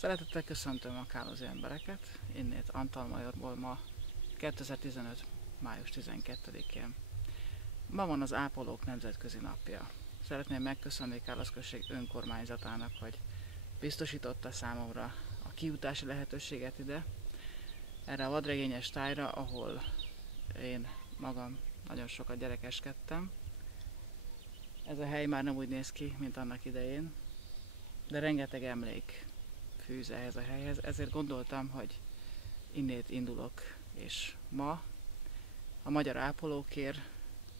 Szeretettel köszöntöm a kálozi embereket, innét Antalmajorból ma 2015. május 12-én. Ma van az Ápolók Nemzetközi Napja. Szeretném megköszönni Kálosz község önkormányzatának, hogy biztosította számomra a kijutási lehetőséget ide, erre a vadregényes tájra, ahol én magam nagyon sokat gyerekeskedtem. Ez a hely már nem úgy néz ki, mint annak idején, de rengeteg emlék fűz ehhez a helyhez, ezért gondoltam, hogy innét indulok, és ma a magyar ápolókért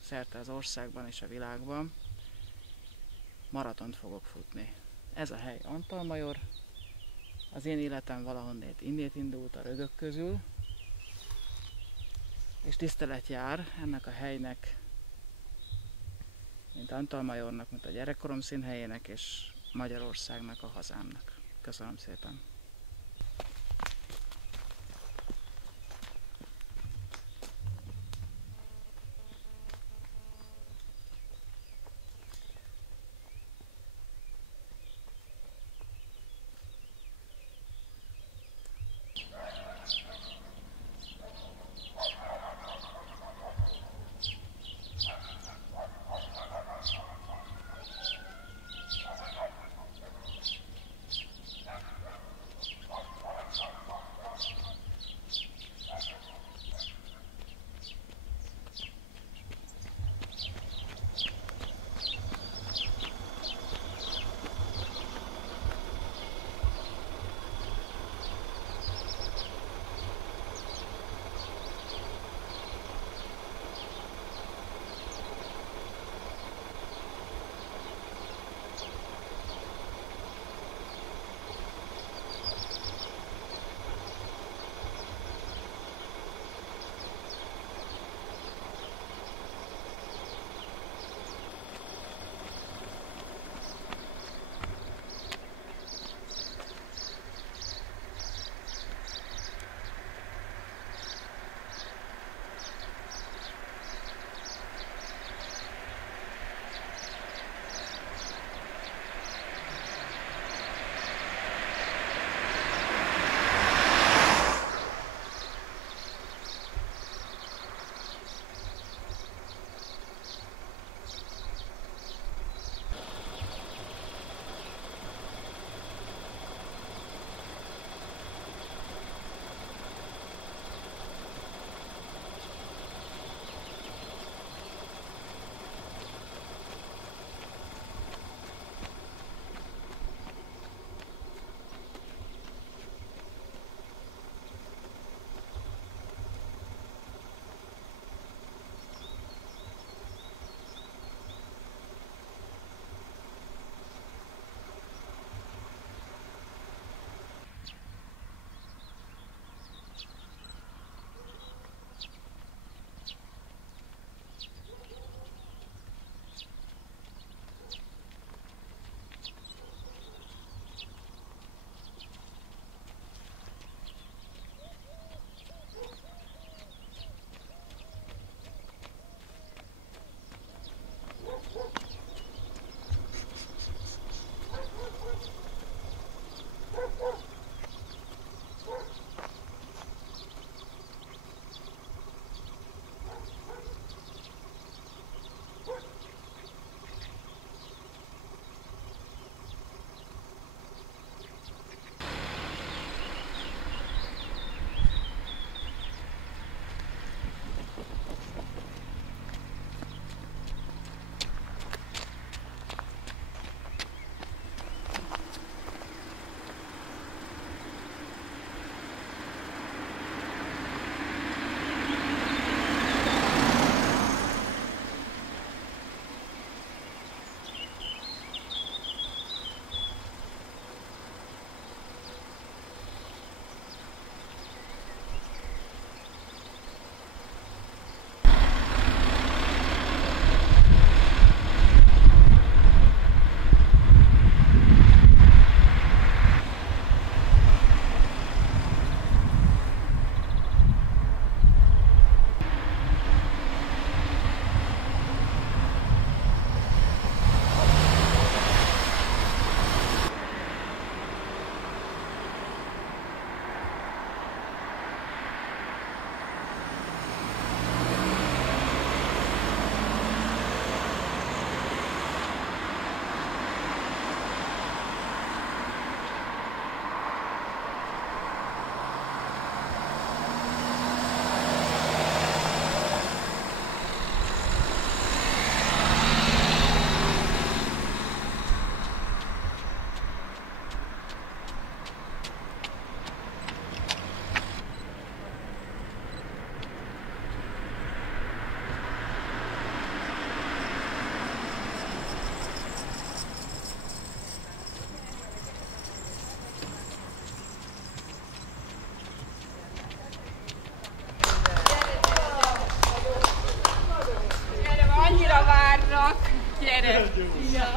szerte az országban és a világban maratont fogok futni. Ez a hely Antalmajor, az én életem valahonnét innét indult a Rögök közül, és tisztelet jár ennek a helynek, mint Antalmajornak, mint a gyerekkorom színhelyének és Magyarországnak, a hazámnak. Köszönöm szépen!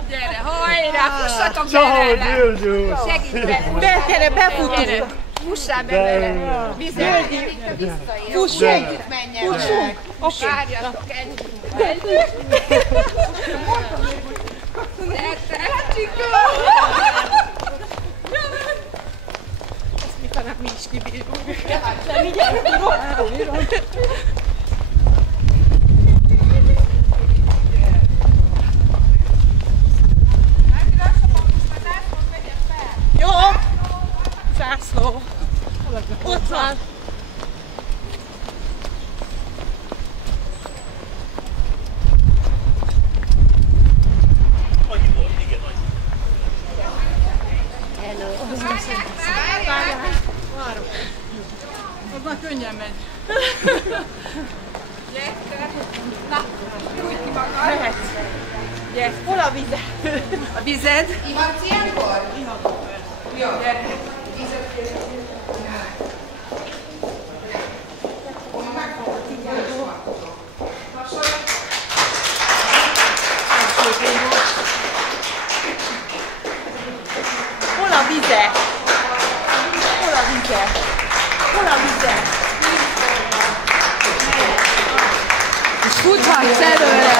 Gyere, hajrá, fussatok bele! Segítek! Gyere, befutunk! Fussál be vele! Vizet! Fussunk! Fussunk! Oké! Várjatok együtt! Ezt mi talán mi is kibírunk. Nem így elbírom. Jó! Zászló! Ott van! Annyi volt, igen, annyi. Hello! Várok. Az már könnyen megy. Gyere! Na, nyújt ki magad! Mehetsz! Gyere! Hol a vized? A vized? Ihatsz ilyenkor? Ihatok. Jó, gyere! Vizet kérlek. Hol a vize? Hol a vize? Hol a vize? És futhatsz előre!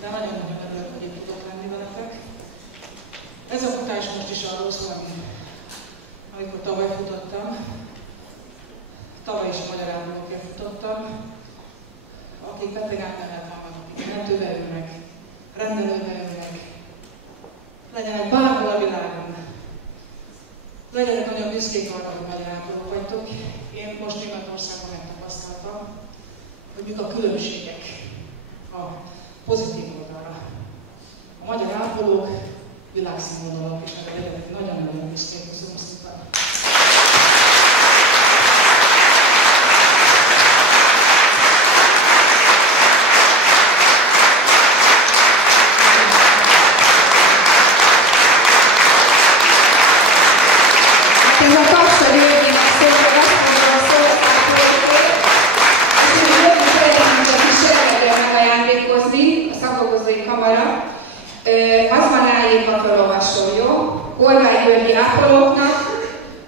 De nagyon-nagyon örülök, hogy itt tudok lenni veletek. Ez a futás most is arról szól, amikor tavaly futottam. Tavaly is magyar államokkal futottam, akik beteg átmenet vannak, akik mentőbe jönnek, rendelőbe jönnek. Legyenek bárhol a világon. Legyenek nagyon büszkék arra, hogy magyar állatok vagytok. Én most Németországban megtapasztaltam, hogy mik a különbségek a pozitív oldalra. A magyar ápolók világszínvonalak, és erre legyenek nagyon-nagyon büszkék. Köszönöm szépen! Ez a Kapsa Györgyének szóló asztalról szólt ápolókról, és én rövid szeretnénk a kísérletben megajándékozni, a Szakdolgozói Kamara. Az van ráírva, felolvasom, jó? Horváth Györgyi ápolóknak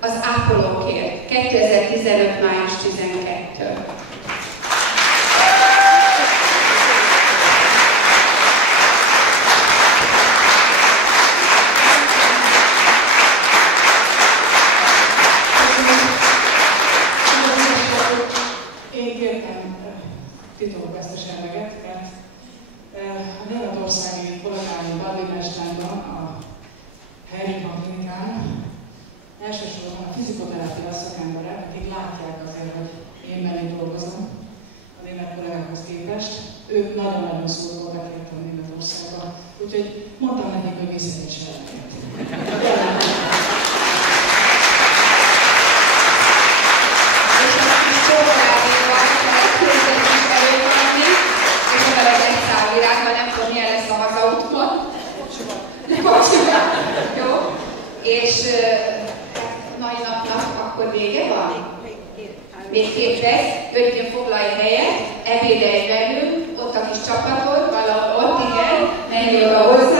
az ápolókért. 2015. május 12. Én kértem titokvesztes eleget, mert a németországi kollégáim Berlinestánban, a Herikon klinikán elsősorban a fizikoterápia szakemberek, akik látják azért, hogy én mellé dolgozom a német kollégákhoz képest. Ők nagyon-nagyon szólóval bekértem Németországba, úgyhogy mondtam nekik, hogy visszatér eleget. És mai napnak akkor vége van? még 2 lesz, Györgyön foglalj helyet, ebédelj velünk, ott a kis csapatod, valahol ott, igen, menj oda hozzá.